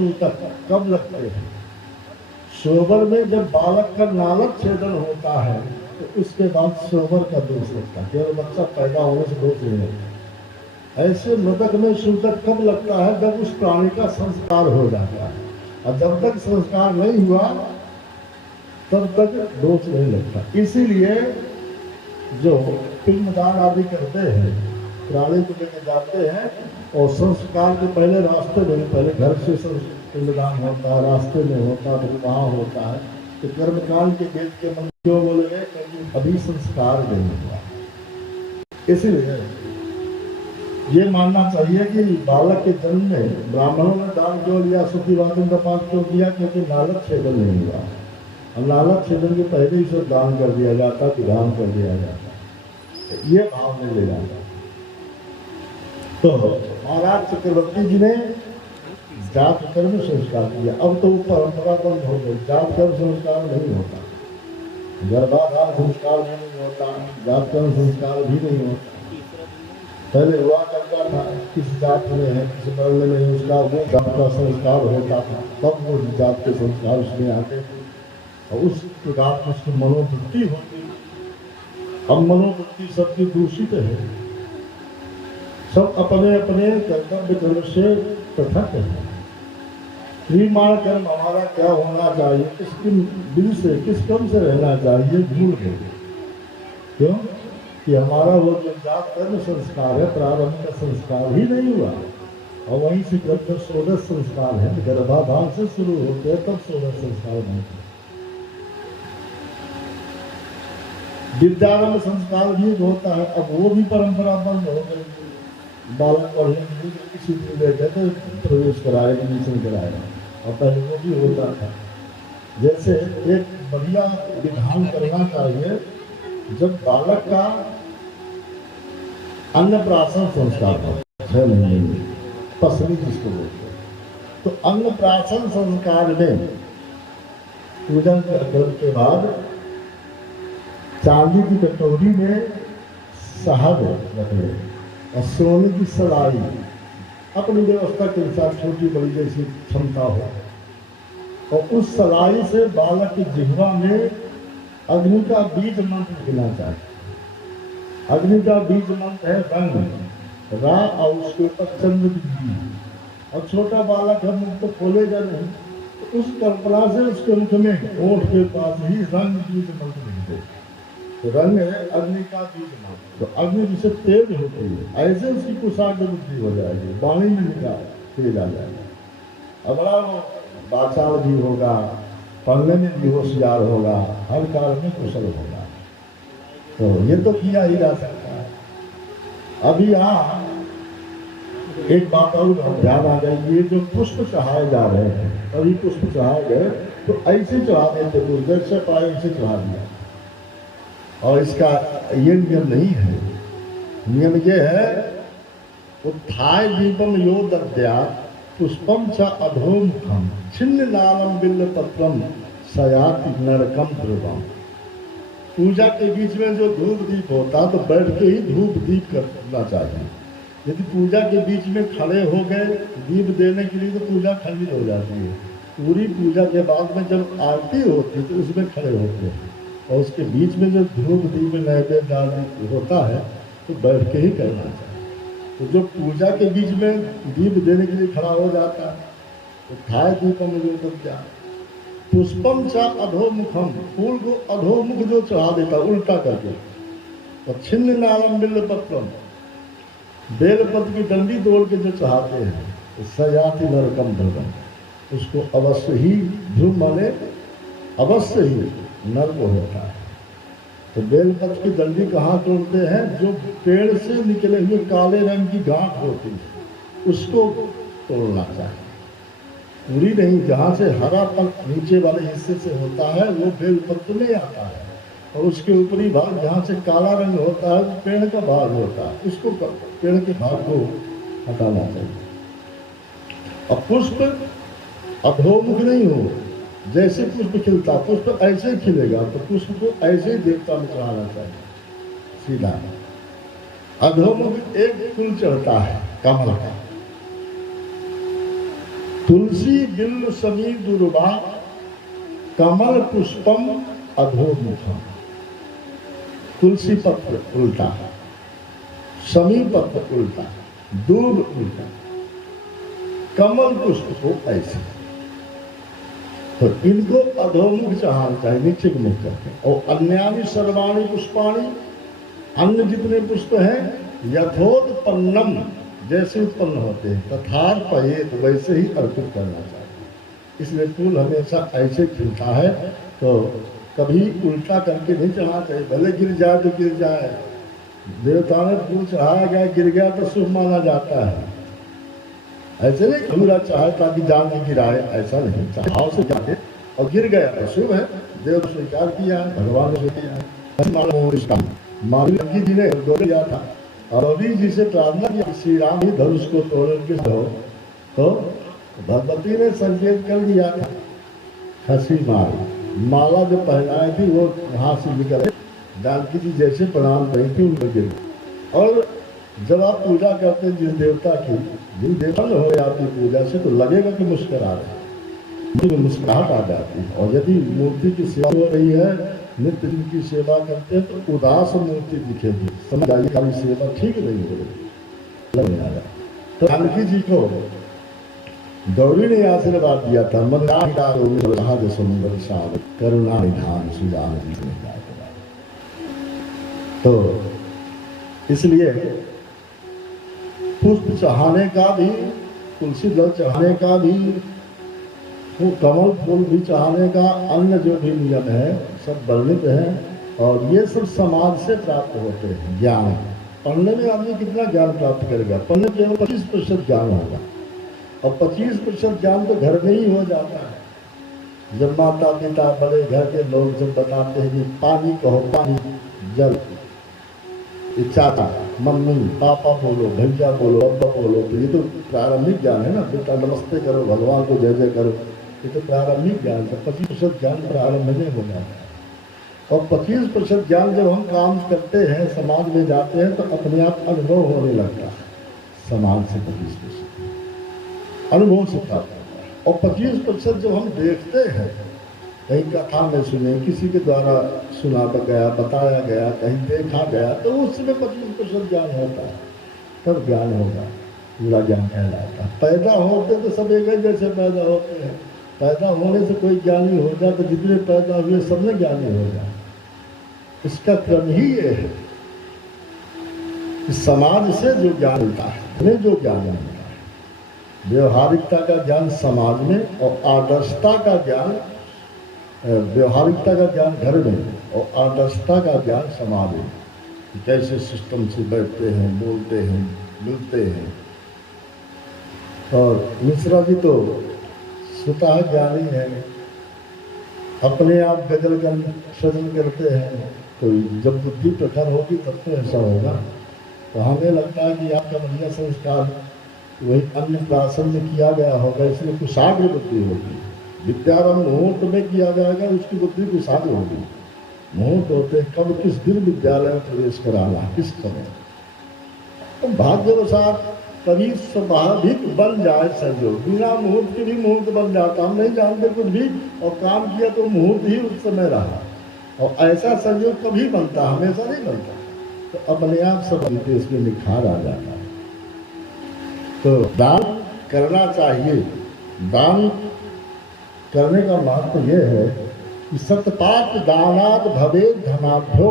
सूतक कब लगते हैं? सोबर में जब बालक का नालक छेदन होता है तो उसके बाद सोबर का दोष लगता है, केवल बच्चा पैदा होने से दोष नहीं लगता। ऐसे मृतक में सूतक कब लगता है? जब उस प्राणी का संस्कार हो जाता है, और जब तक संस्कार नहीं हुआ तब तक दोष नहीं लगता। इसीलिए जो पिंडदान आदि करते हैं, प्राणी को लेकर जाते हैं और संस्कार के पहले रास्ते में, पहले घर से पिंडदान होता है, रास्ते में होता है, फिर वहाँ होता है, तो कर्मकांड के वेद के मंत्र क्यों बोले गए? क्योंकि अभी संस्कार नहीं हुआ। इसीलिए ये मानना चाहिए कि बालक के जन्म में ब्राह्मणों ने दान क्यों लिया, सुखीवादन का पाठ क्यों किया? क्योंकि नालक छेदन नहीं हुआ, और नालक छेदन के पहले ही सब दान कर दिया जाता, विधान कर दिया जाता, ये भाव में ले जाता। तो महाराज चक्रवर्ती जी ने जात कर्म संस्कार किया। अब तो परंपरा बंद हो गई, जात कर्म संस्कार नहीं होता, गर्भाधान संस्कार नहीं होता, जात कर्म संस्कार भी नहीं होता। पहले हुआ करता था, किस जात में है, किस वर्ण में है, उसका वो जात का संस्कार होता था, तब वो जात के संस्कार उसमें आते थे और उस प्रकार की उसकी मनोवृत्ति होती। अब मनोवृत्ति सबकी दूषित है, सब अपने अपने कर्तव्य कर्म से पृथक है। श्रीमान कर्म हमारा क्या होना चाहिए, किस दिल से, किस कर्म से रहना चाहिए, भूल गए। क्यों? कि हमारा वो जो जात कर्म संस्कार है, प्रारंभ का संस्कार ही नहीं हुआ, और वहीं से जब 16 संस्कार है, गर्भाधान से शुरू होते हैं, तब 16 संस्कार बनते हैं। विद्यारंभ संस्कार भी होता है, अब वो भी परंपरा बंद हो गई। बालक पढ़ने के लिए किसी दिन बैठे तो प्रवेश कराएगा, एडमिशन कराएगा, और पहले वो भी होता था। जैसे एक बढ़िया विधान करना चाहिए, जब बालक का अन्नप्राशन संस्कार हो 6 महीने में, पसली जिसको बोलते हैं, तो अन्नप्राशन संस्कार में पूजन कर्म के बाद चांदी की कटोरी में शहद रखने और सोने की सलाई अपनी व्यवस्था के अनुसार, छोटी बड़ी जैसी क्षमता हो, और उस सलाई से बालक की जिह्वा में अग्नि का बीज मंत्र लिखना चाहिए। अग्नि का बीज मंत्र है रंग रा, और उसके ऊपर चंद्र की बीज, और छोटा बालक है, मुख तो खोलेगा नहीं, तो उस कल्पना से उसके मुख में ओठ के पास ही रंग बीज मंत्र लिख दे। तो रंग है अग्नि का बीज मंत्र, तो अग्नि जिसे तेज होती है, ऐसे उसकी कुशाग्र बुद्धि हो जाएगी, वाणी में निकाल तेज आ जाएगा, बड़ा वो बाचाल भी होगा, पढ़ने में भी होशियार होगा, हर कार्य में कुशल होगा। तो ये तो किया ही जा सकता है। अभी यहाँ एक बात और ध्यान आ गई, ये जो पुष्प चढ़ाए जा रहे हैं, अभी पुष्प चढ़ाए गए तो ऐसे चढ़ा देते, कुछ देर से पाए ऐसे चढ़ा दिया, और इसका ये नियम नहीं है। नियम ये है, उत्थाय दीपम यो दद्या पुष्पम च अधोमुखम छिन्न नालम बिल्ल पत्रम सयाति नरकम ध्रुवम। पूजा के बीच में जो धूप दीप होता तो बैठ के ही धूप दीप करना चाहिए। यदि पूजा के बीच में खड़े हो गए दीप देने के लिए तो पूजा खंडित हो जाती है। पूरी पूजा के बाद में जब आरती होती है तो उसमें खड़े होते हैं, और उसके बीच में जो धूप दीप नैवेद्य होता है तो बैठ के ही करना चाहिए। तो जो पूजा के बीच में दीप देने के लिए खड़ा हो जाता है तो खाए दीपम जो पुष्पम चा अधोमुखम, फूल को अधोमुख जो चढ़ा देता उल्टा करके, और छिन्न नालम बिल्ल पत्रम, बेलपत्र की डंडी तोड़ के जो चढ़ाते हैं तो सयाति नरकम ध्रुवम, उसको अवश्य ही ध्रुव माने अवश्य ही नर्क होता है। तो बेलपत्र की डंडी कहाँ तोड़ते हैं? जो पेड़ से निकले हुए काले रंग की गांठ होती है उसको तोड़ना चाहिए, पूरी नहीं। जहाँ से हरा पन नीचे वाले हिस्से से होता है वो बेलपत्र में आता है, और उसके ऊपरी भाग जहाँ से काला रंग होता है पेड़ का भाग होता है, उसको पेड़ के भाग को हटाना चाहिए। और पुष्प अधोमुख नहीं हो, जैसे पुष्प खिलता पुष्प ऐसे ही खिलेगा, तो पुष्प को ऐसे ही देवता में चढ़ाना चाहिए सीधा। अधोमुख एक फूल चढ़ता है कमल का, तुलसी बिल्व समी दुर्वा कमल पुष्पम अधोमुखम। तुलसी पत्र उल्टा, समी पत्र उल्टा, दूब उल्टा, कमल पुष्प को ऐसे। तो इनको अधोमुख चढ़ाना चाहिए, नीचे के मुख करके। और अन्यानि सर्वाणि पुष्पाणि, अन्य जितने पुष्प हैं यथोत्पन्नम, जैसे उत्पन्न होते हैं, तथार्पयेत, वैसे ही अर्पित करना चाहिए। इसलिए फूल हमेशा ऐसे खिलता है, तो कभी उल्टा करके नहीं चढ़ाना चाहिए। भले गिर जाए तो गिर जाए, देवता ने फूल चढ़ाया गया, गिर गया तो शुभ माना जाता है। ऐसे नहीं पूरा चाहे ताकि जान के गिराए, ऐसा नहीं। भाव से जाके और गिर गया तो शुभ है, देव स्वीकार किया है, भगवान ने किया है। महावीर जी ने दिया था और अभी जी से प्रार्थना किया श्री राम ही धनुष को तोड़ के दो, तो भगवती ने संकेत कर दिया था, खसी मार माला जो पहनाई थी वो वहां से निकल, जानकी जी जैसे प्रणाम करी थी उनको गिर। और जब आप पूजा करते हैं जिस देवता की, जिन देवता में हो आपकी पूजा से, तो लगेगा कि मुस्कुरा रहे हैं, मुस्कुराहट आ जाती है। और यदि मूर्ति की सेवा हो रही है, नित्य दिन की सेवा करते हैं, तो उदास मूर्ति दिखेगी, समझ आइए खाली सेवा ठीक नहीं हो रही। तो जानकी जी को गौरी ने आशीर्वाद दिया था, मन सुंदर शाम करुणा निधान सुजान जी ने। तो इसलिए पुष्प चढ़ाने का भी, तुलसी दल चढ़ाने का भी, कमल फूल भी चढ़ाने का, अन्य जो भी नियम है सब वर्णित हैं। और ये सब समाज से प्राप्त होते हैं। ज्ञान पढ़ने में आदमी कितना ज्ञान प्राप्त करेगा? पढ़ने केवल 25% ज्ञान होगा, और 25% ज्ञान तो घर में ही हो जाता है। जब माता पिता बड़े घर के लोग जब बताते हैं कि पानी कहो, पानी जल, चाचा मम्मी पापा बोलो, भैया बोलो, अब्बा बोलो, तो ये तो प्रारंभिक ज्ञान है ना। बेटा नमस्ते करो, भगवान को जय जय करो, ये तो प्रारंभिक ज्ञान है। 25% ज्ञान प्रारंभ में हो जाता है। और 25% ज्ञान जब हम काम करते हैं, समाज में जाते हैं, तो अपने आप अनुभव होने लगता है। समाज से 25% अनुभव से प्राप्त होता है। और 25% जब हम देखते हैं, कहीं कथा में सुने, किसी के द्वारा सुना गया, बताया गया, कहीं देखा गया, तो उसमें 25% ज्ञान होता है। तब ज्ञान होगा, पूरा ज्ञान कहलाता है। पैदा होते तो सब एक ही जैसे पैदा होते हैं। पैदा होने से कोई ज्ञानी हो जाए तो जितने पैदा हुए सब में ज्ञानी हो जाए। इसका क्रम ही ये है कि समाज से जो ज्ञान मिलता है, हमें जो ज्ञान मिलता है, व्यवहारिकता का ज्ञान समाज में, और आदर्शता का ज्ञान, व्यवहारिकता का ज्ञान घर में, और आदर्शता का ज्ञान समाज में। कैसे सिस्टम से बैठते हैं, बोलते हैं, मिलते हैं। और मिश्रा जी तो स्वतः ज्ञानी है, अपने आप गजल का सृजन करते हैं। तो जब बुद्धि प्रखर होगी तब तो ऐसा होगा। तो हमें लगता है कि आपका बढ़िया संस्कार वही अन्य प्राशन में किया गया होगा, इसलिए कुशाग्र बुद्धि होगी। विद्यारंभ मुहूर्त में किया जाएगा, उसकी बुद्धि कुशाग्र होगी। मुहूर्त होते कब, किस दिन विद्यालय में प्रवेश कराना, किस समय। तो भाग्यवशात कभी स्वाभाविक बन जाए संयोग, बिना मुहूर्त के भी मुहूर्त बन जाता, हम नहीं जानते कुछ भी, और काम किया तो मुहूर्त ही उस समय रहा। और ऐसा संयोग कभी बनता, हमेशा नहीं बनता। तो अपने आप सब इसमें निखार आ जाता है। तो दान करना चाहिए। दान करने का महत्व यह है कि सतपात दानाद भवेद धनाढ्यो